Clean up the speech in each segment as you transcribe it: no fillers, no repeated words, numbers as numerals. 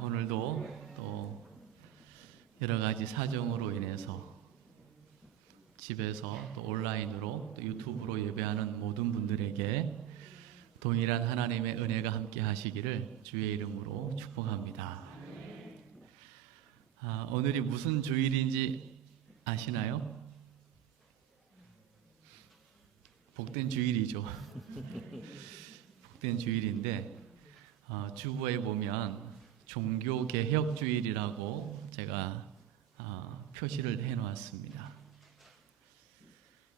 오늘도 또 여러 가지 사정으로 인해서 집에서 또 온라인으로 또 유튜브로 예배하는 모든 분들에게 동일한 하나님의 은혜가 함께 하시기를 주의 이름으로 축복합니다. 오늘이 무슨 주일인지 아시나요? 복된 주일이죠. 복된 주일인데 주보에 보면 종교개혁주일이라고 제가 표시를 해놓았습니다.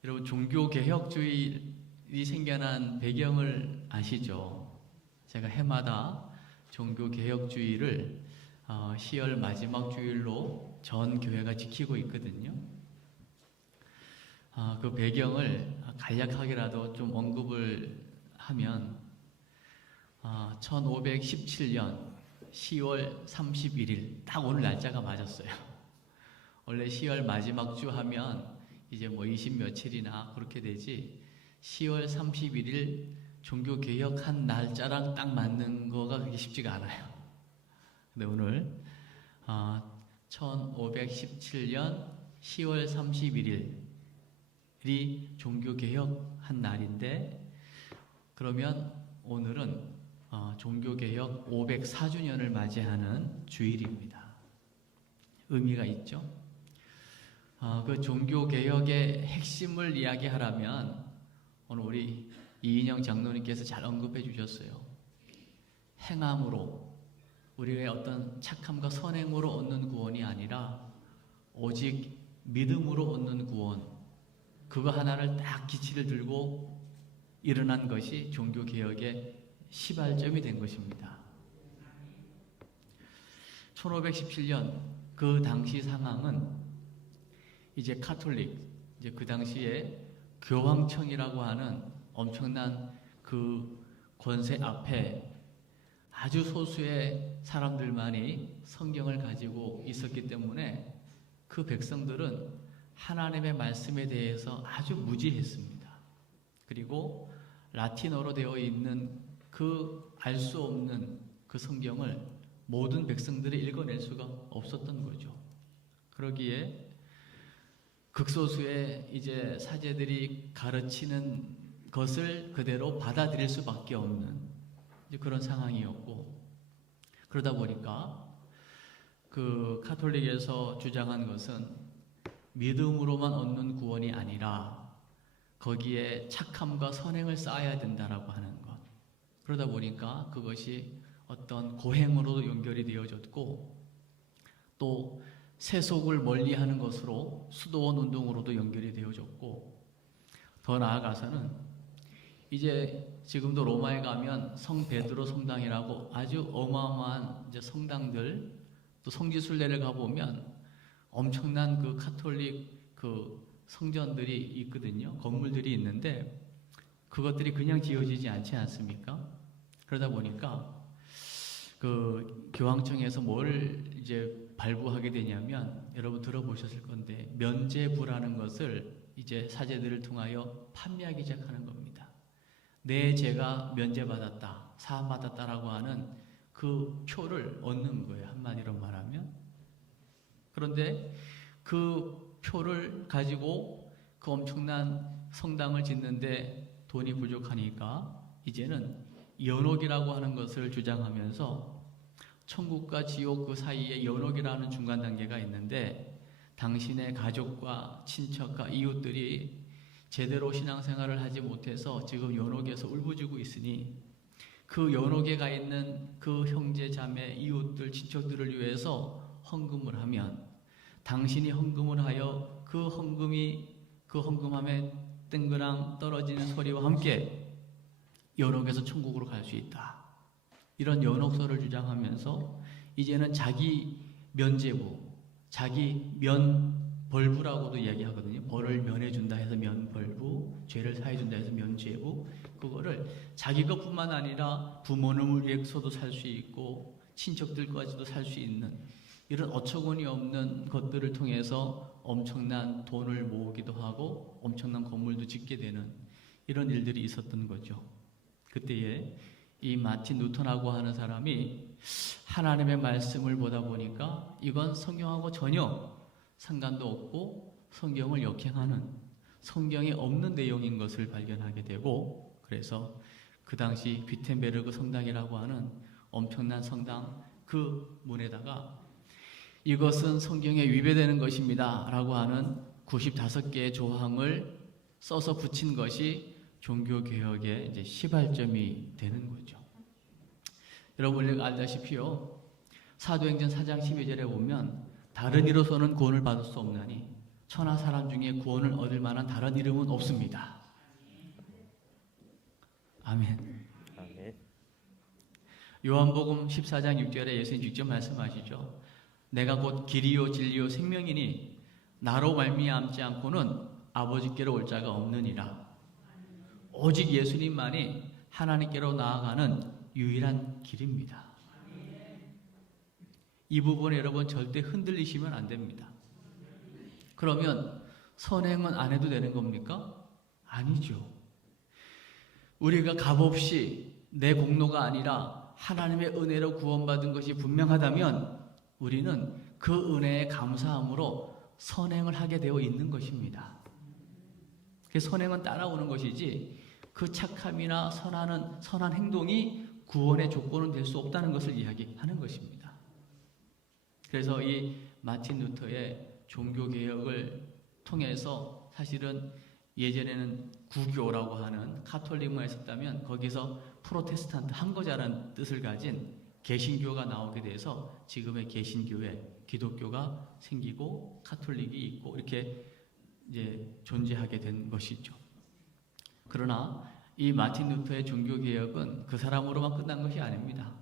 여러분, 종교개혁주일이 생겨난 배경을 아시죠? 제가 해마다 종교개혁주일을 10월 마지막 주일로 전 교회가 지키고 있거든요. 그 배경을 간략하게라도 좀 언급을 하면 1517년 10월 31일 딱 오늘 날짜가 맞았어요. 원래 10월 마지막 주 하면 이제 20 며칠이나 그렇게 되지 10월 31일 종교개혁한 날짜랑 딱 맞는 거가 그렇게 쉽지가 않아요. 근데 오늘 1517년 10월 31일이 종교개혁한 날인데, 그러면 오늘은 종교개혁 504주년을 맞이하는 주일입니다. 의미가 있죠? 그 종교개혁의 핵심을 이야기하라면 오늘 우리 이인영 장로님께서 잘 언급해 주셨어요. 행함으로, 우리의 어떤 착함과 선행으로 얻는 구원이 아니라 오직 믿음으로 얻는 구원, 그거 하나를 딱 기치를 들고 일어난 것이 종교개혁의 시발점이 된 것입니다. 1517년 그 당시 상황은 이제 카톨릭, 이제 그 당시에 교황청이라고 하는 엄청난 그 권세 앞에 아주 소수의 사람들만이 성경을 가지고 있었기 때문에 그 백성들은 하나님의 말씀에 대해서 아주 무지했습니다. 그리고 라틴어로 되어 있는 그 알 수 없는 그 성경을 모든 백성들이 읽어낼 수가 없었던 거죠. 그러기에 극소수의 이제 사제들이 가르치는 것을 그대로 받아들일 수밖에 없는 이제 그런 상황이었고, 그러다 보니까 그 카톨릭에서 주장한 것은 믿음으로만 얻는 구원이 아니라 거기에 착함과 선행을 쌓아야 된다라고 하는 것. 그러다 보니까 그것이 어떤 고행으로도 연결이 되어졌고, 또 세속을 멀리하는 것으로 수도원 운동으로도 연결이 되어졌고, 더 나아가서는 이제 지금도 로마에 가면 성 베드로 성당이라고 아주 어마어마한 이제 성당들, 또 성지순례를 가보면 엄청난 그 카톨릭 그 성전들이 있거든요. 건물들이 있는데 그것들이 그냥 지어지지 않지 않습니까? 그러다 보니까 그 교황청에서 뭘 이제 발부하게 되냐면, 여러분 들어보셨을 건데 면죄부라는 것을 이제 사제들을 통하여 판매하기 시작하는 겁니다. 내 죄가 면죄받았다, 사함받았다라고 하는 그 표를 얻는 거예요, 한마디로 말하면. 그런데 그 표를 가지고 그 엄청난 성당을 짓는데 돈이 부족하니까 이제는 연옥이라고 하는 것을 주장하면서 천국과 지옥 그 사이에 연옥이라는 중간 단계가 있는데, 당신의 가족과 친척과 이웃들이 제대로 신앙생활을 하지 못해서 지금 연옥에서 울부짖고 있으니 그 연옥에 가 있는 그 형제 자매 이웃들 친척들을 위해서 헌금을 하면 당신이 헌금을 하여 그 헌금함에 땡그랑 떨어지는 소리와 함께 연옥에서 천국으로 갈 수 있다. 이런 연옥설을 주장하면서 이제는 자기 면죄부, 자기 면벌부라고도 이야기하거든요. 벌을 면해준다 해서 면벌부, 죄를 사해준다 해서 면죄부, 그거를 자기 것뿐만 아니라 부모님을 위해서도 살 수 있고 친척들까지도 살 수 있는 이런 어처구니 없는 것들을 통해서 엄청난 돈을 모으기도 하고 엄청난 건물도 짓게 되는 이런 일들이 있었던 거죠. 그때에 이 마틴 루터라고 하는 사람이 하나님의 말씀을 보다 보니까 이건 성경하고 전혀 상관도 없고 성경을 역행하는, 성경에 없는 내용인 것을 발견하게 되고, 그래서 그 당시 비텐베르그 성당이라고 하는 엄청난 성당 그 문에다가 이것은 성경에 위배되는 것입니다 라고 하는 95개의 조항을 써서 붙인 것이 종교개혁의 이제 시발점이 되는 거죠. 여러분 우리가 알다시피요, 사도행전 4장 12절에 보면 다른 이로서는 구원을 받을 수 없나니 천하 사람 중에 구원을 얻을 만한 다른 이름은 없습니다. 아멘. 아멘. 요한복음 14장 6절에 예수님 직접 말씀하시죠. 내가 곧 길이요 진리요 생명이니 나로 말미암지 않고는 아버지께로 올 자가 없느니라. 오직 예수님만이 하나님께로 나아가는 유일한 길입니다. 이 부분에 여러분 절대 흔들리시면 안 됩니다. 그러면 선행은 안 해도 되는 겁니까? 아니죠. 우리가 값없이 내 공로가 아니라 하나님의 은혜로 구원받은 것이 분명하다면 우리는 그 은혜에 감사함으로 선행을 하게 되어 있는 것입니다. 그 선행은 따라오는 것이지 그 착함이나 선한 행동이 구원의 조건은 될 수 없다는 것을 이야기하는 것입니다. 그래서 이 마틴 루터의 종교개혁을 통해서 사실은 예전에는 구교라고 하는 카톨릭만 있었다면 거기서 프로테스탄트 한거자라는 뜻을 가진 개신교가 나오게 돼서 지금의 개신교회, 기독교가 생기고 카톨릭이 있고 이렇게 이제 존재하게 된 것이죠. 그러나 이 마틴 루터의 종교개혁은 그 사람으로만 끝난 것이 아닙니다.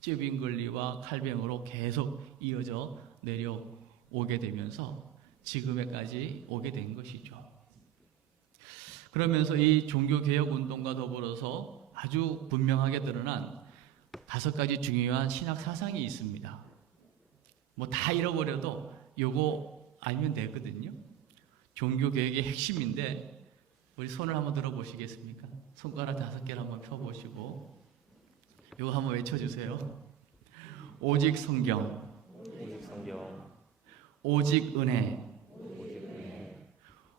쯔빙글리와 칼뱅으로 계속 이어져 내려오게 되면서 지금에까지 오게 된 것이죠. 그러면서 이 종교개혁 운동과 더불어서 아주 분명하게 드러난 5가지 중요한 신학 사상이 있습니다. 뭐 다 잃어버려도 요거 알면 되거든요. 종교개혁의 핵심인데 우리 손을 한번 들어보시겠습니까? 손가락 5개를 한번 펴보시고 요거 한번 외쳐주세요. 오직 성경, 오직 은혜,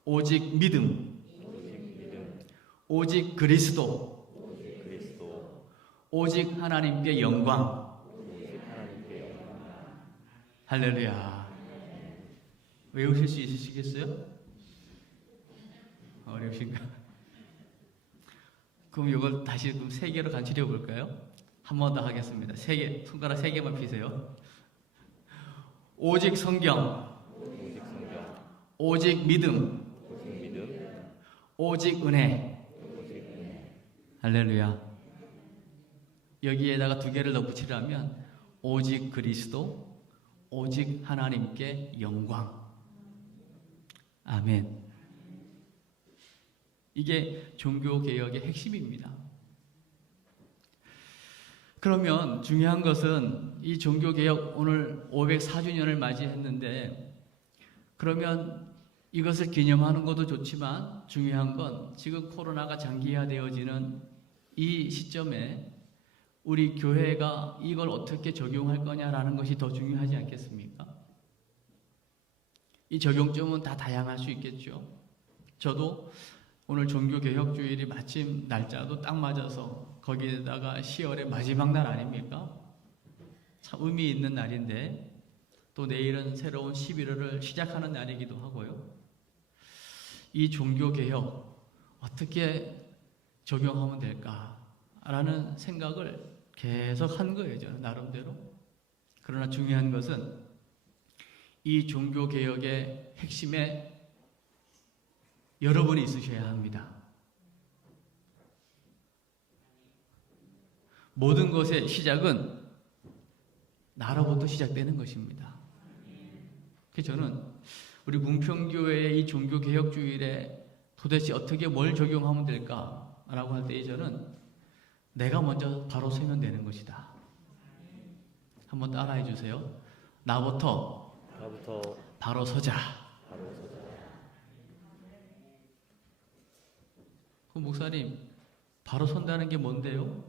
오직 믿음, 오직 그리스도, 오직 하나님께 영광. 할렐루야. 외우실 수 있으시겠어요? 어려우신가? 그럼 이걸 다시 3개로 간추려 볼까요? 한 번 더 하겠습니다. 3개, 손가락 3개만 피세요. 오직 성경, 오직 믿음, 오직 은혜. 할렐루야. 여기에다가 2개를 더 붙이려면 오직 그리스도, 오직 하나님께 영광. 아멘. 이게 종교개혁의 핵심입니다. 그러면 중요한 것은 이 종교개혁 오늘 504주년을 맞이했는데 그러면 이것을 기념하는 것도 좋지만 중요한 건 지금 코로나가 장기화되어지는 이 시점에 우리 교회가 이걸 어떻게 적용할 거냐라는 것이 더 중요하지 않겠습니까? 이 적용점은 다 다양할 수 있겠죠. 저도 오늘 종교개혁주일이 마침 날짜도 딱 맞아서 거기에다가 10월의 마지막 날 아닙니까? 참 의미 있는 날인데 또 내일은 새로운 11월을 시작하는 날이기도 하고요. 이 종교개혁 어떻게 적용하면 될까라는 생각을 계속 한 거예요, 저는 나름대로. 그러나 중요한 것은 이 종교개혁의 핵심에 여러분이 있으셔야 합니다. 모든 것의 시작은 나로부터 시작되는 것입니다. 그래서 저는 우리 궁평교회의 이 종교개혁주일에 도대체 어떻게 뭘 적용하면 될까라고 할 때 저는 내가 먼저 바로 서면 되는 것이다. 한번 따라해 주세요. 나부터 바로 서자. 그 목사님, 바로 선다는 게 뭔데요?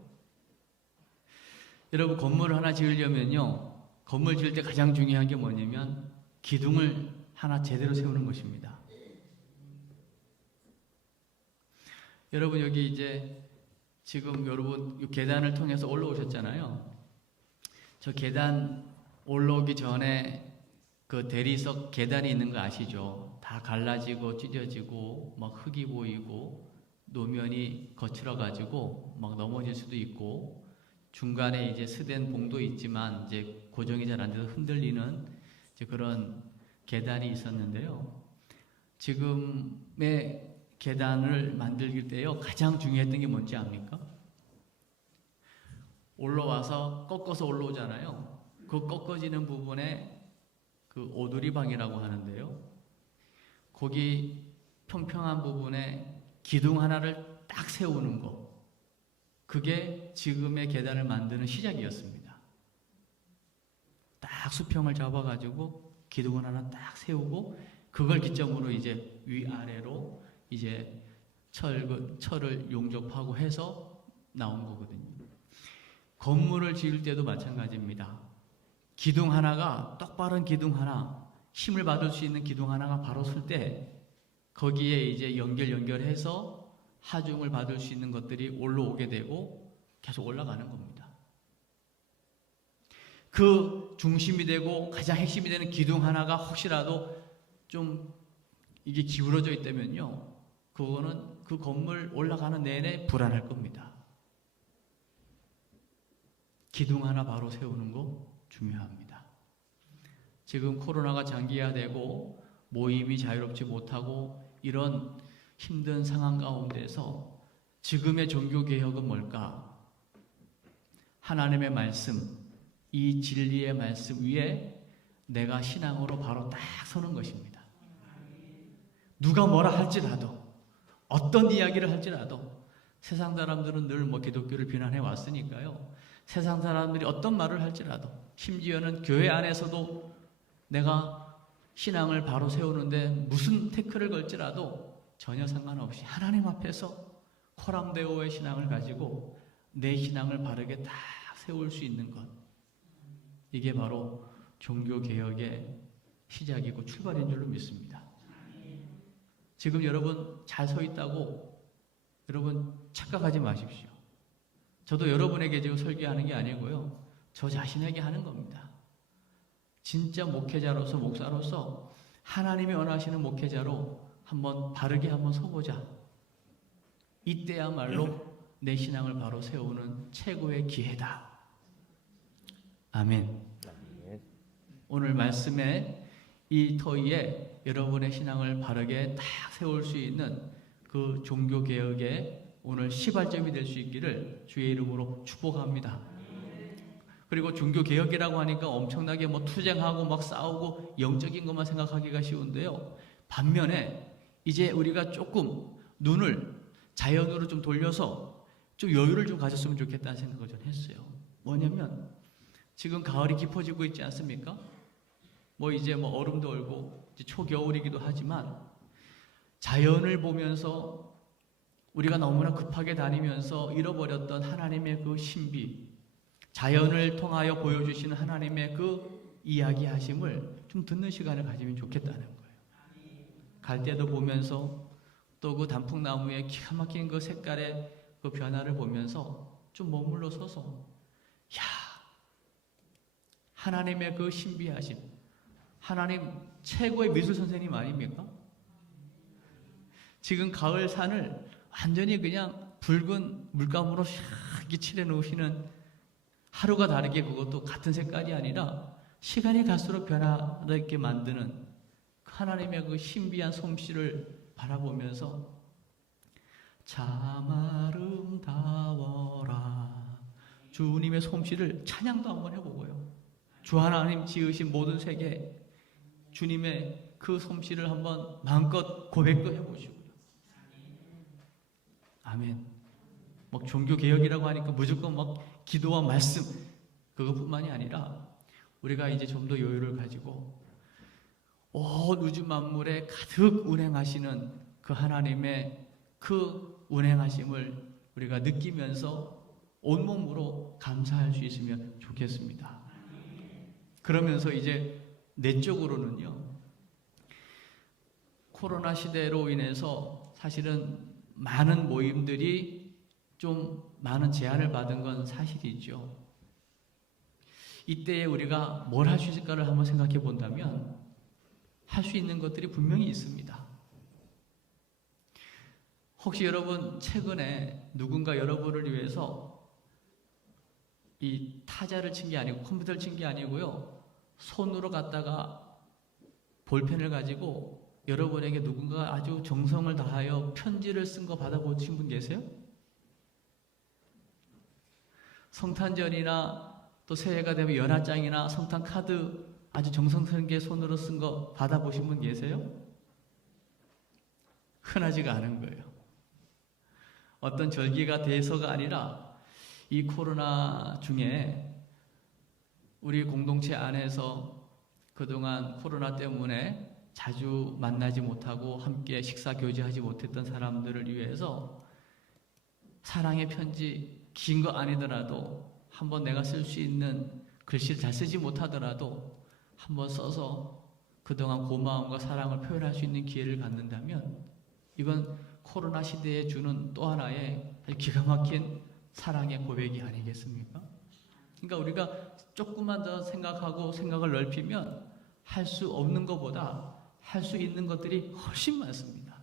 여러분 건물을 하나 지으려면요, 건물 지을 때 가장 중요한 게 뭐냐면 기둥을 하나 제대로 세우는 것입니다. 여러분 여기 이제 지금 여러분 계단을 통해서 올라오셨잖아요. 저 계단 올라오기 전에 그 대리석 계단이 있는 거 아시죠? 다 갈라지고 찢어지고 막 흙이 보이고 노면이 거칠어가지고 막 넘어질 수도 있고 중간에 이제 스댄 봉도 있지만 이제 고정이 잘 안 돼서 흔들리는 이제 그런 계단이 있었는데요. 지금의 계단을 만들 때요 가장 중요했던 게 뭔지 압니까? 올라와서 꺾어서 올라오잖아요. 그 꺾어지는 부분에 그 오두리방이라고 하는데요. 거기 평평한 부분에 기둥 하나를 딱 세우는 거. 그게 지금의 계단을 만드는 시작이었습니다. 딱 수평을 잡아가지고 기둥을 하나 딱 세우고 그걸 기점으로 이제 위아래로 이제 철을 용접하고 해서 나온 거거든요. 건물을 지을 때도 마찬가지입니다. 기둥 하나가 똑바른 기둥 하나, 힘을 받을 수 있는 기둥 하나가 바로 설 때 거기에 이제 연결해서 하중을 받을 수 있는 것들이 올라오게 되고 계속 올라가는 겁니다. 그 중심이 되고 가장 핵심이 되는 기둥 하나가 혹시라도 좀 이게 기울어져 있다면요, 그거는 그 건물 올라가는 내내 불안할 겁니다. 기둥 하나 바로 세우는 거 중요합니다. 지금 코로나가 장기화되고 모임이 자유롭지 못하고 이런 힘든 상황 가운데서 지금의 종교개혁은 뭘까? 하나님의 말씀, 이 진리의 말씀 위에 내가 신앙으로 바로 딱 서는 것입니다. 누가 뭐라 할지라도 어떤 이야기를 할지라도 세상 사람들은 늘 뭐 기독교를 비난해 왔으니까요. 세상 사람들이 어떤 말을 할지라도 심지어는 교회 안에서도 내가 신앙을 바로 세우는데 무슨 태클을 걸지라도 전혀 상관없이 하나님 앞에서 코람데오의 신앙을 가지고 내 신앙을 바르게 딱 세울 수 있는 것, 이게 바로 종교개혁의 시작이고 출발인 줄로 믿습니다. 지금 여러분 잘 서 있다고 여러분 착각하지 마십시오. 저도 여러분에게 지금 설교하는 게 아니고요, 저 자신에게 하는 겁니다. 진짜 목회자로서, 목사로서 하나님이 원하시는 목회자로 한번 바르게 한번 서보자. 이때야말로 내 신앙을 바로 세우는 최고의 기회다. 아멘. 오늘 말씀에 이 터위에 여러분의 신앙을 바르게 딱 세울 수 있는 그 종교개혁의 오늘 시발점이 될 수 있기를 주의 이름으로 축복합니다. 그리고 종교개혁이라고 하니까 엄청나게 뭐 투쟁하고 막 싸우고 영적인 것만 생각하기가 쉬운데요. 반면에 이제 우리가 조금 눈을 자연으로 좀 돌려서 좀 여유를 좀 가졌으면 좋겠다는 생각을 좀 했어요. 뭐냐면 지금 가을이 깊어지고 있지 않습니까? 뭐 이제 뭐 얼음도 얼고 이제 초겨울이기도 하지만 자연을 보면서 우리가 너무나 급하게 다니면서 잃어버렸던 하나님의 그 신비, 자연을 통하여 보여주시는 하나님의 그 이야기하심을 좀 듣는 시간을 가지면 좋겠다는 거예요. 갈 때도 보면서 또 그 단풍나무의 기가 막힌 그 색깔의 그 변화를 보면서 좀 머물러 서서 야, 하나님의 그 신비하심, 하나님 최고의 미술 선생님 아닙니까? 지금 가을 산을 완전히 그냥 붉은 물감으로 샥 칠해 놓으시는, 하루가 다르게 그것도 같은 색깔이 아니라 시간이 갈수록 변화되게 만드는 하나님의 그 신비한 솜씨를 바라보면서 참 아름다워라, 주님의 솜씨를 찬양도 한번 해보고요. 주 하나님 지으신 모든 세계 주님의 그 솜씨를 한번 마음껏 고백도 해보시고요. 아멘. 막 종교개혁이라고 하니까 무조건 막 기도와 말씀 그것뿐만이 아니라 우리가 이제 좀 더 여유를 가지고 온 우주 만물에 가득 운행하시는 그 하나님의 그 운행하심을 우리가 느끼면서 온몸으로 감사할 수 있으면 좋겠습니다. 그러면서 이제 내적으로는요, 코로나 시대로 인해서 사실은 많은 모임들이 좀 많은 제한을 받은 건 사실이죠. 이때에 우리가 뭘 할 수 있을까를 한번 생각해 본다면 할 수 있는 것들이 분명히 있습니다. 혹시 여러분 최근에 누군가 여러분을 위해서 이 타자를 친 게 아니고 컴퓨터를 친 게 아니고요, 손으로 갖다가 볼펜을 가지고 여러분에게 누군가 아주 정성을 다하여 편지를 쓴 거 받아보신 분 계세요? 성탄절이나 또 새해가 되면 연하장이나 성탄 카드 아주 정성스럽게 손으로 쓴 거 받아보신 분 계세요? 흔하지가 않은 거예요. 어떤 절기가 돼서가 아니라 이 코로나 중에 우리 공동체 안에서 그동안 코로나 때문에 자주 만나지 못하고 함께 식사 교제하지 못했던 사람들을 위해서 사랑의 편지, 긴 거 아니더라도 한번 내가 쓸 수 있는, 글씨를 잘 쓰지 못하더라도 한번 써서 그동안 고마움과 사랑을 표현할 수 있는 기회를 갖는다면 이건 코로나 시대에 주는 또 하나의 기가 막힌 사랑의 고백이 아니겠습니까? 그러니까 우리가 조금만 더 생각하고 생각을 넓히면 할 수 없는 것보다 할 수 있는 것들이 훨씬 많습니다.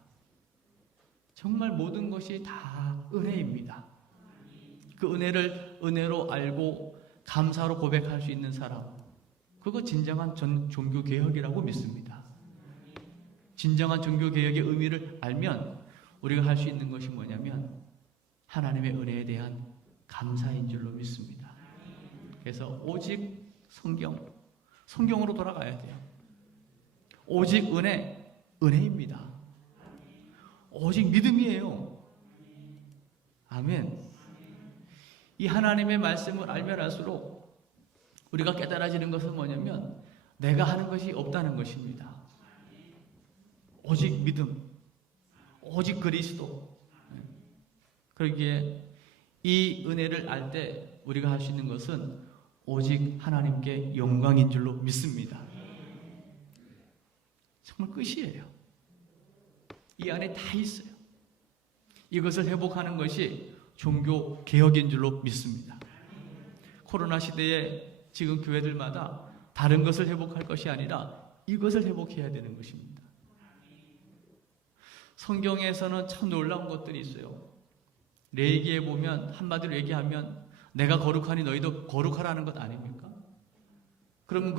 정말 모든 것이 다 은혜입니다. 그 은혜를 은혜로 알고 감사로 고백할 수 있는 사람, 그거 진정한 종교개혁이라고 믿습니다. 진정한 종교개혁의 의미를 알면 우리가 할 수 있는 것이 뭐냐면 하나님의 은혜에 대한 감사인 줄로 믿습니다. 그래서 오직 성경으로 돌아가야 돼요. 오직 은혜입니다. 오직 믿음이에요. 아멘. 이 하나님의 말씀을 알면 알수록 우리가 깨달아지는 것은 뭐냐면 내가 하는 것이 없다는 것입니다. 오직 믿음, 오직 그리스도. 그러기에 이 은혜를 알 때 우리가 할 수 있는 것은 오직 하나님께 영광인 줄로 믿습니다. 정말 끝이에요. 이 안에 다 있어요. 이것을 회복하는 것이 종교 개혁인 줄로 믿습니다. 코로나 시대에 지금 교회들마다 다른 것을 회복할 것이 아니라 이것을 회복해야 되는 것입니다. 성경에서는 참 놀라운 것들이 있어요. 레위기에 보면 한마디로 얘기하면 내가 거룩하니 너희도 거룩하라는 것 아닙니까? 그럼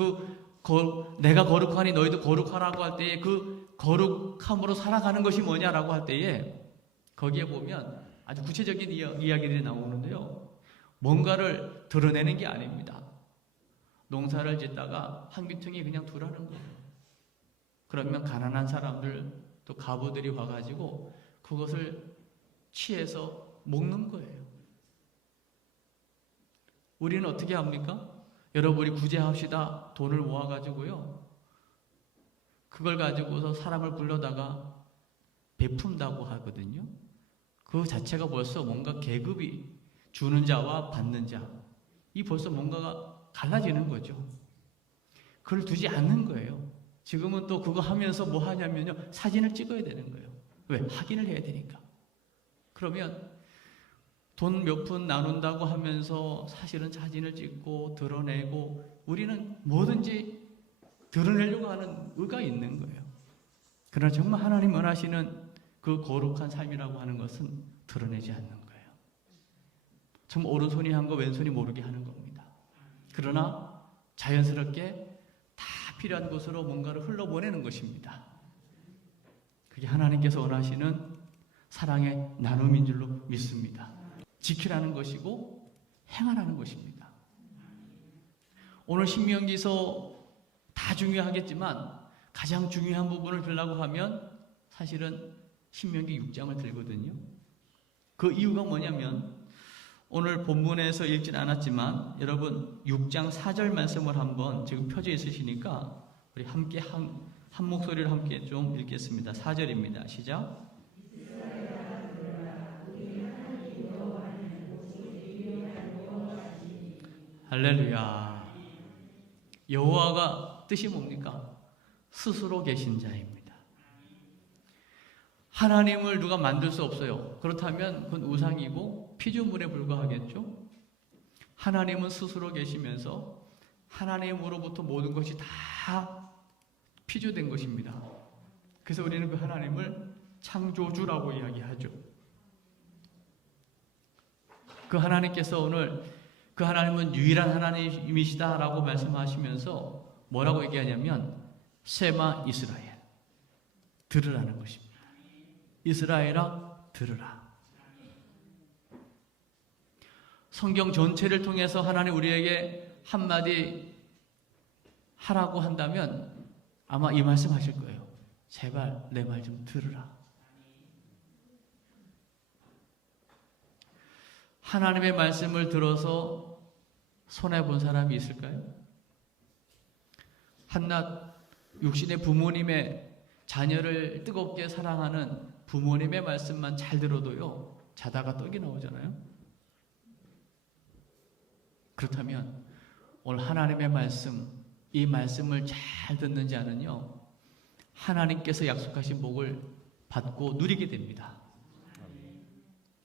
내가 거룩하니 너희도 거룩하라고 할 때에 그 거룩함으로 살아가는 것이 뭐냐라고 할 때에 거기에 보면 아주 구체적인 이야기들이 나오는데요. 뭔가를 드러내는 게 아닙니다. 농사를 짓다가 한 귀퉁이 그냥 두라는 거예요. 그러면 가난한 사람들 또 가부들이 와가지고 그것을 취해서 먹는 거예요. 우리는 어떻게 합니까? 여러분, 우리 구제합시다. 돈을 모아가지고요. 그걸 가지고서 사람을 불러다가 베푼다고 하거든요. 그 자체가 벌써 뭔가 계급이 주는 자와 받는 자, 이 벌써 뭔가가 갈라지는 거죠. 그걸 두지 않는 거예요. 지금은 또 그거 하면서 뭐 하냐면요, 사진을 찍어야 되는 거예요. 왜? 확인을 해야 되니까. 그러면 돈 몇 푼 나눈다고 하면서 사실은 사진을 찍고 드러내고 우리는 뭐든지 드러내려고 하는 의가 있는 거예요. 그러나 정말 하나님 원하시는 그 거룩한 삶이라고 하는 것은 드러내지 않는 거예요. 정말 오른손이 한 거 왼손이 모르게 하는 겁니다. 그러나 자연스럽게 다 필요한 곳으로 뭔가를 흘러보내는 것입니다. 그게 하나님께서 원하시는 사랑의 나눔인 줄로 믿습니다. 지키라는 것이고 행하라는 것입니다. 오늘 신명기서 다 중요하겠지만 가장 중요한 부분을 들라고 하면 사실은 신명기 6장을 들거든요. 그 이유가 뭐냐면 오늘 본문에서 읽진 않았지만 여러분 6장 4절 말씀을 한번 지금 펴져 있으시니까 우리 함께 한 목소리를 함께 좀 읽겠습니다. 4절입니다. 시작. 할렐루야. 여호와가 뜻이 뭡니까? 스스로 계신 자입니다. 하나님을 누가 만들 수 없어요. 그렇다면 그건 우상이고 피조물에 불과하겠죠. 하나님은 스스로 계시면서 하나님으로부터 모든 것이 다 피조된 것입니다. 그래서 우리는 그 하나님을 창조주라고 이야기하죠. 그 하나님께서 오늘 그 하나님은 유일한 하나님이시다라고 말씀하시면서 뭐라고 얘기하냐면 쉐마 이스라엘, 들으라는 것입니다. 이스라엘아, 들으라. 성경 전체를 통해서 하나님 우리에게 한마디 하라고 한다면 아마 이 말씀 하실 거예요. 제발 내 말 좀 들으라. 하나님의 말씀을 들어서 손해본 사람이 있을까요? 한낱 육신의 부모님의 자녀를 뜨겁게 사랑하는 부모님의 말씀만 잘 들어도요, 자다가 떡이 나오잖아요. 그렇다면 오늘 하나님의 말씀, 이 말씀을 잘 듣는 자는요, 하나님께서 약속하신 복을 받고 누리게 됩니다.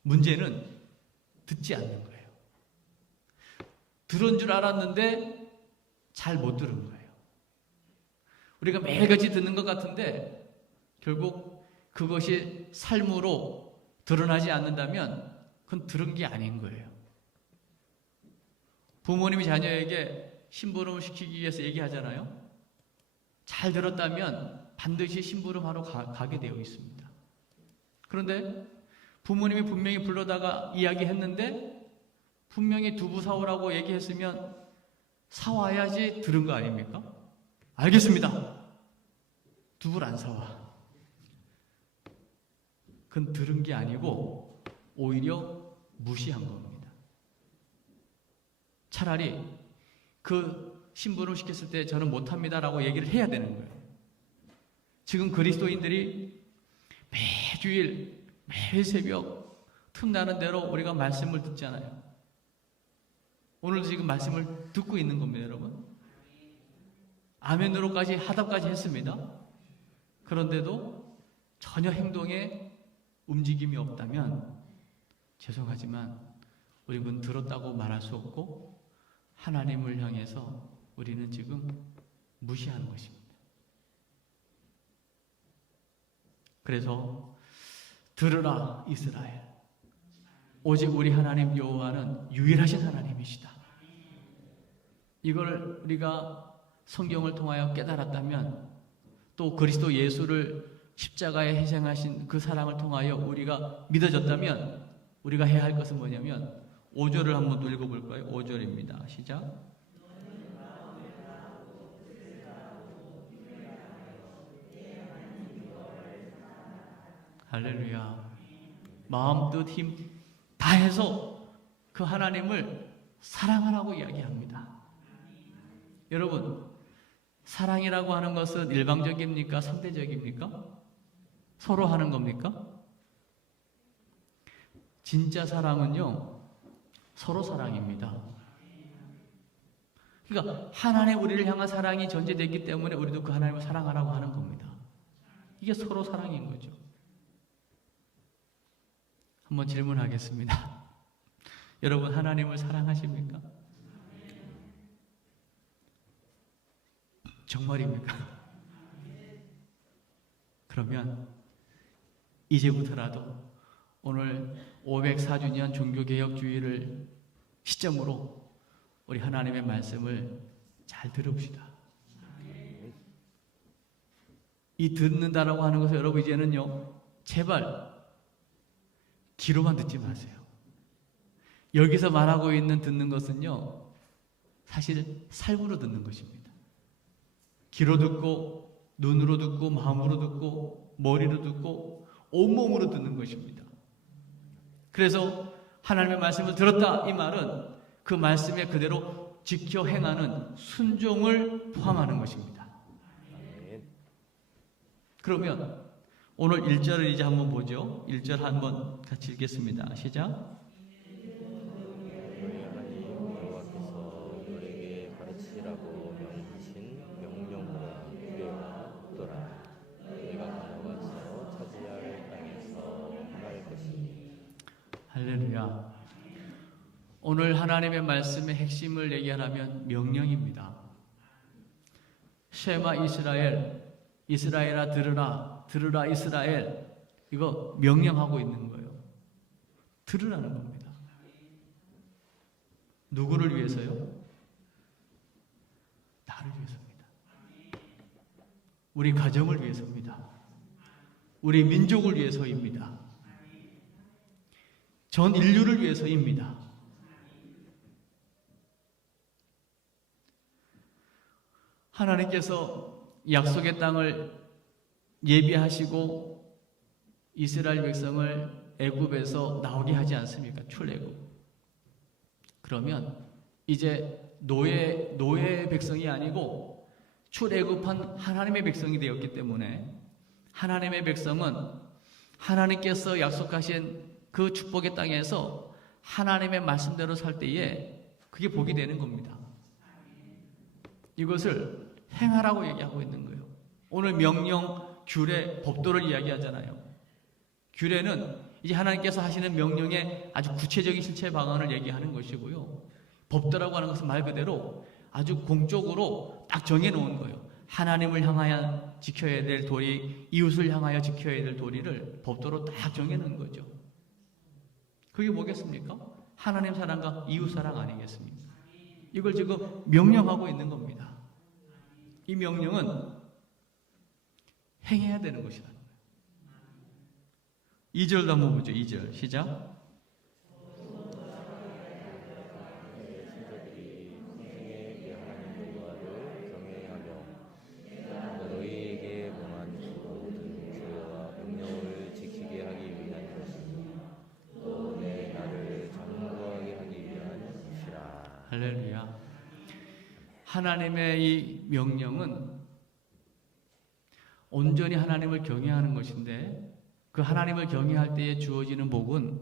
문제는 듣지 않는 거예요. 들은 줄 알았는데 잘 못 들은 거예요. 우리가 매일같이 듣는 것 같은데 결국 그것이 삶으로 드러나지 않는다면 그건 들은 게 아닌 거예요. 부모님이 자녀에게 심부름을 시키기 위해서 얘기하잖아요. 잘 들었다면 반드시 심부름하러 가게 되어 있습니다. 그런데 부모님이 분명히 불러다가 이야기했는데 분명히 두부 사오라고 얘기했으면 사와야지 들은 거 아닙니까? 알겠습니다. 두부를 안 사와. 그건 들은 게 아니고 오히려 무시한 겁니다. 차라리 그 심부름 시켰을 때 저는 못합니다라고 얘기를 해야 되는 거예요. 지금 그리스도인들이 매주일 매일 새벽 틈나는 대로 우리가 말씀을 듣잖아요. 오늘도 지금 말씀을 듣고 있는 겁니다, 여러분. 아멘으로까지 하답까지 했습니다. 그런데도 전혀 행동에 움직임이 없다면 죄송하지만 우리는 들었다고 말할 수 없고 하나님을 향해서 우리는 지금 무시하는 것입니다. 그래서 들으라 이스라엘, 오직 우리 하나님 여호와는 유일하신 하나님이시다. 이걸 우리가 성경을 통하여 깨달았다면, 또 그리스도 예수를 십자가에 희생하신 그 사랑을 통하여 우리가 믿어졌다면 우리가 해야 할 것은 뭐냐면 5절을 한번 또 읽어볼까요? 5절입니다. 시작. 할렐루야. 마음, 뜻, 힘 다해서 그 하나님을 사랑하라고 이야기합니다. 여러분, 사랑이라고 하는 것은 일방적입니까? 상대적입니까? 서로 하는 겁니까? 진짜 사랑은요, 서로 사랑입니다. 그러니까 하나님 우리를 향한 사랑이 전제되기 때문에 우리도 그 하나님을 사랑하라고 하는 겁니다. 이게 서로 사랑인 거죠. 한번 질문하겠습니다. 여러분, 하나님을 사랑하십니까? 정말입니까? 그러면 이제부터라도 오늘 504주년 종교개혁주의를 시점으로 우리 하나님의 말씀을 잘 들읍시다. 이 듣는다라고 하는 것을 여러분 이제는요, 제발 귀로만 듣지 마세요. 여기서 말하고 있는 듣는 것은요, 사실 삶으로 듣는 것입니다. 귀로 듣고 눈으로 듣고 마음으로 듣고 머리로 듣고 온몸으로 듣는 것입니다. 그래서 하나님의 말씀을 들었다, 이 말은 그 말씀에 그대로 지켜 행하는 순종을 포함하는 것입니다. 그러면 오늘 1절을 이제 한번 보죠. 1절 한번 같이 읽겠습니다. 시작. 오늘 하나님의 말씀의 핵심을 얘기하라면 명령입니다. 쉐마 이스라엘, 이스라엘아 들으라, 들으라 이스라엘, 이거 명령하고 있는 거예요. 들으라는 겁니다. 누구를 위해서요? 나를 위해서입니다. 우리 가정을 위해서입니다. 우리 민족을 위해서입니다. 전 인류를 위해서입니다. 하나님께서 약속의 땅을 예비하시고 이스라엘 백성을 애굽에서 나오게 하지 않습니까? 출애굽. 그러면 이제 노예의 백성이 아니고 출애굽한 하나님의 백성이 되었기 때문에 하나님의 백성은 하나님께서 약속하신 그 축복의 땅에서 하나님의 말씀대로 살 때에 그게 복이 되는 겁니다. 이것을 행하라고 얘기하고 있는 거예요. 오늘 명령, 규례, 법도를 이야기하잖아요. 규례는 이제 하나님께서 하시는 명령의 아주 구체적인 실체 방안을 얘기하는 것이고요. 법도라고 하는 것은 말 그대로 아주 공적으로 딱 정해놓은 거예요. 하나님을 향하여 지켜야 될 도리, 이웃을 향하여 지켜야 될 도리를 법도로 딱 정해놓은 거죠. 그게 뭐겠습니까? 하나님 사랑과 이웃 사랑 아니겠습니까? 이걸 지금 명령하고 있는 겁니다. 이 명령은 행해야 되는 것이라는 거예요. 2절도 한번 보죠. 2절 시작. 할렐루야. 하나님의 이 명령은 온전히 하나님을 경외하는 것인데 그 하나님을 경외할 때에 주어지는 복은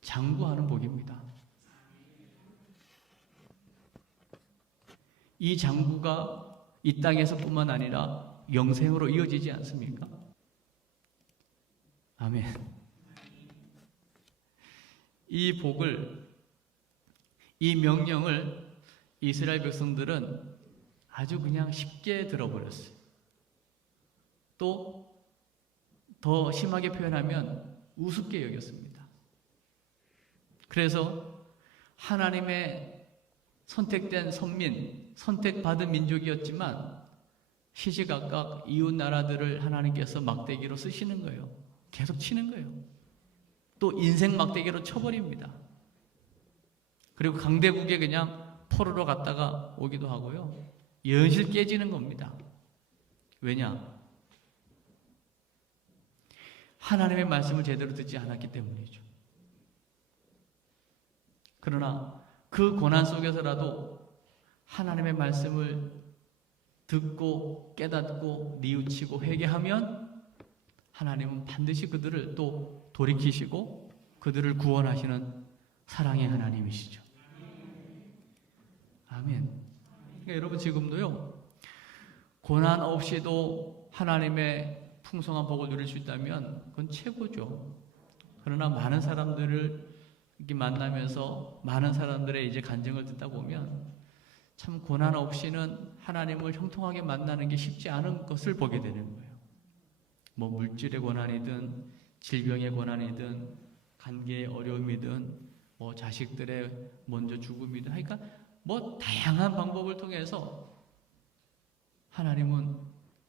장구하는 복입니다. 이 장구가 이 땅에서뿐만 아니라 영생으로 이어지지 않습니까? 아멘. 이 복을, 이 명령을 이스라엘 백성들은 아주 그냥 쉽게 들어버렸어요. 또 더 심하게 표현하면 우습게 여겼습니다. 그래서 하나님의 선택된 선민, 선택받은 민족이었지만 시시각각 이웃 나라들을 하나님께서 막대기로 쓰시는 거예요. 계속 치는 거예요. 또 인생 막대기로 쳐버립니다. 그리고 강대국에 그냥 포로로 갔다가 오기도 하고요. 연실 깨지는 겁니다. 왜냐? 하나님의 말씀을 제대로 듣지 않았기 때문이죠. 그러나 그 고난 속에서라도 하나님의 말씀을 듣고 깨닫고 뉘우치고 회개하면 하나님은 반드시 그들을 또 돌이키시고 그들을 구원하시는 사랑의 하나님이시죠. 아멘. 그러니까 여러분 지금도요, 고난 없이도 하나님의 풍성한 복을 누릴 수 있다면 그건 최고죠. 그러나 많은 사람들을 이렇게 만나면서 많은 사람들의 이제 간증을 듣다 보면 참 고난 없이는 하나님을 형통하게 만나는 게 쉽지 않은 것을 보게 되는 거예요. 뭐 물질의 고난이든 질병의 고난이든 관계의 어려움이든 뭐 자식들의 먼저 죽음이든 하니까 뭐 다양한 방법을 통해서 하나님은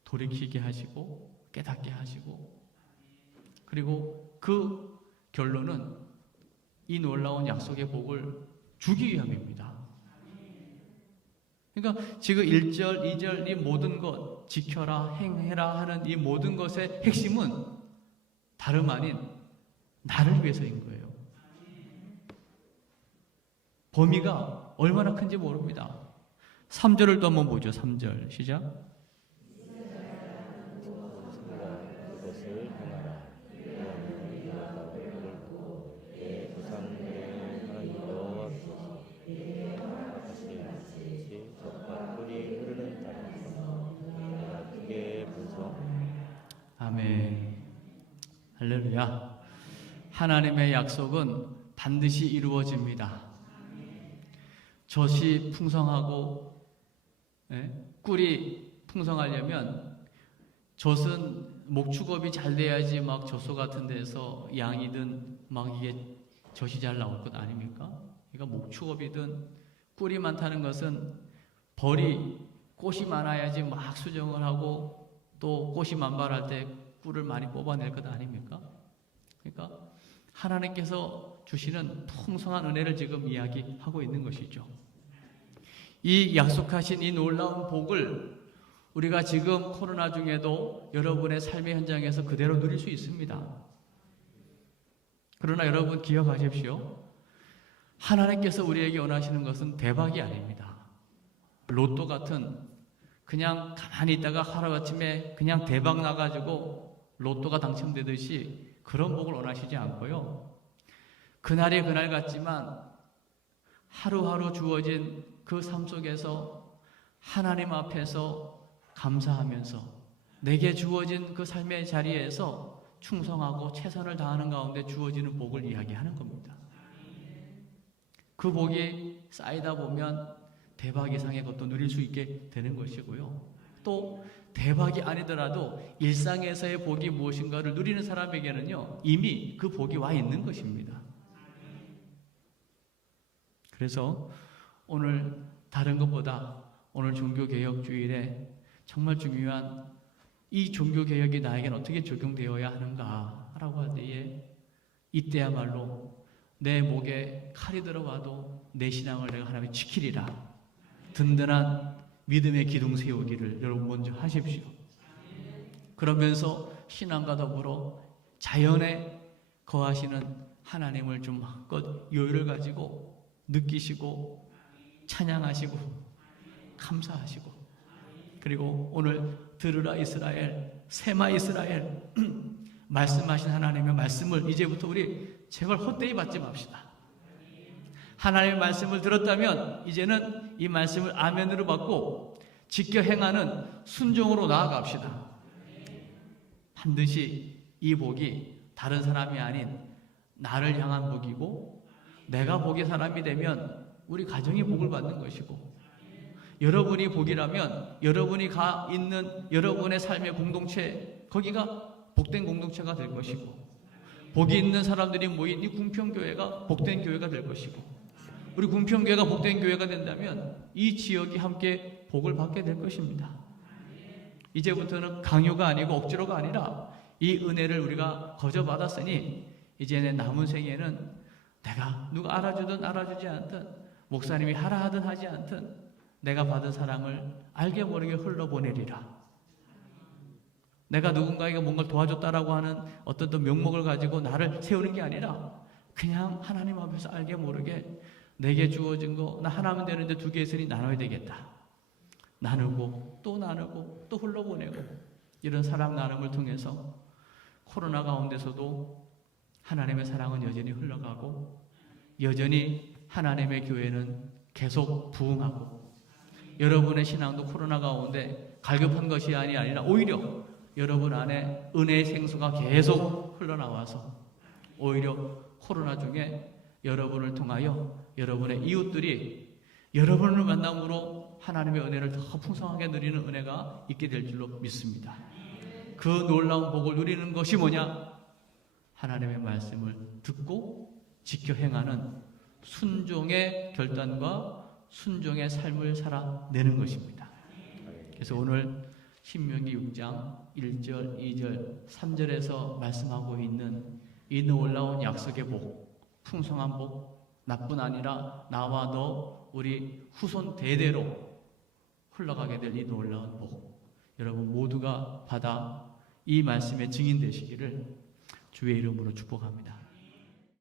돌이키게 하시고 깨닫게 하시고 그리고 그 결론은 이 놀라운 약속의 복을 주기 위함입니다. 그러니까 지금 1절, 2절 이 모든 것 지켜라, 행해라 하는 이 모든 것의 핵심은 다름 아닌 나를 위해서인 거예요. 범위가 얼마나 큰지 모릅니다. 3절을 또 한번 보죠. 3절 시작. 아멘. 할렐루야. 하나님의 약속은 반드시 이루어집니다. 젖이 풍성하고 꿀이 풍성하려면 젖은 목축업이 잘 돼야지 막 젖소 같은 데서 양이든 막 이게 젖이 잘 나올 것 아닙니까? 그러니까 목축업이든 꿀이 많다는 것은 벌이 꽃이 많아야지 막 수정을 하고 또 꽃이 만발할 때 꿀을 많이 뽑아낼 것 아닙니까? 그러니까 하나님께서 주시는 풍성한 은혜를 지금 이야기하고 있는 것이죠. 이 약속하신 이 놀라운 복을 우리가 지금 코로나 중에도 여러분의 삶의 현장에서 그대로 누릴 수 있습니다. 그러나 여러분 기억하십시오. 하나님께서 우리에게 원하시는 것은 대박이 아닙니다. 로또 같은 그냥 가만히 있다가 하루아침에 그냥 대박 나가지고 로또가 당첨되듯이 그런 복을 원하시지 않고요. 그날이 그날 같지만 하루하루 주어진 그 삶 속에서 하나님 앞에서 감사하면서 내게 주어진 그 삶의 자리에서 충성하고 최선을 다하는 가운데 주어지는 복을 이야기하는 겁니다. 그 복이 쌓이다 보면 대박 이상의 것도 누릴 수 있게 되는 것이고요. 또 대박이 아니더라도 일상에서의 복이 무엇인가를 누리는 사람에게는요, 이미 그 복이 와 있는 것입니다. 그래서 오늘 다른 것보다 오늘 종교개혁주일에 정말 중요한 이 종교개혁이 나에게는 어떻게 적용되어야 하는가라고 할 때에 이때야말로 내 목에 칼이 들어와도 내 신앙을 내가 하나님이 지키리라. 든든한 믿음의 기둥 세우기를 여러분 먼저 하십시오. 그러면서 신앙과 더불어 자연에 거하시는 하나님을 좀 마음껏 여유를 가지고 느끼시고 찬양하시고 감사하시고, 그리고 오늘 들으라 이스라엘, 세마 이스라엘 말씀하신 하나님의 말씀을 이제부터 우리 제발 헛되이 받지 맙시다. 하나님의 말씀을 들었다면 이제는 이 말씀을 아멘으로 받고 지켜 행하는 순종으로 나아갑시다. 반드시 이 복이 다른 사람이 아닌 나를 향한 복이고, 내가 복의 사람이 되면 우리 가정이 복을 받는 것이고, 여러분이 복이라면 여러분이 가 있는 여러분의 삶의 공동체, 거기가 복된 공동체가 될 것이고, 복이 있는 사람들이 모인 이 궁평교회가 복된 교회가 될 것이고, 우리 궁평교회가 복된 교회가 된다면 이 지역이 함께 복을 받게 될 것입니다. 이제부터는 강요가 아니고 억지로가 아니라 이 은혜를 우리가 거저 받았으니 이제는 남은 생에는 내가 누가 알아주든 알아주지 않든, 목사님이 하라 하든 하지 않든 내가 받은 사랑을 알게 모르게 흘러보내리라. 내가 누군가에게 뭔가를 도와줬다라고 하는 어떤 또 명목을 가지고 나를 세우는 게 아니라 그냥 하나님 앞에서 알게 모르게 내게 주어진 거 나 하나면 되는데 두 개 있으니 나눠야 되겠다. 나누고 또 흘러보내고, 이런 사랑 나눔을 통해서 코로나 가운데서도 하나님의 사랑은 여전히 흘러가고 여전히 하나님의 교회는 계속 부흥하고, 여러분의 신앙도 코로나 가운데 갈급한 것이 아니라 오히려 여러분 안에 은혜의 생수가 계속 흘러나와서 오히려 코로나 중에 여러분을 통하여 여러분의 이웃들이 여러분을 만남으로 하나님의 은혜를 더 풍성하게 누리는 은혜가 있게 될 줄로 믿습니다. 그 놀라운 복을 누리는 것이 뭐냐? 하나님의 말씀을 듣고 지켜 행하는 순종의 결단과 순종의 삶을 살아내는 것입니다. 그래서 오늘 신명기 6장 1절, 2절, 3절에서 말씀하고 있는 이 놀라운 약속의 복, 풍성한 복, 나뿐 아니라 나와 너 우리 후손 대대로 흘러가게 될 이 놀라운 복, 여러분 모두가 받아 이 말씀의 증인 되시기를 주의 이름으로 축복합니다.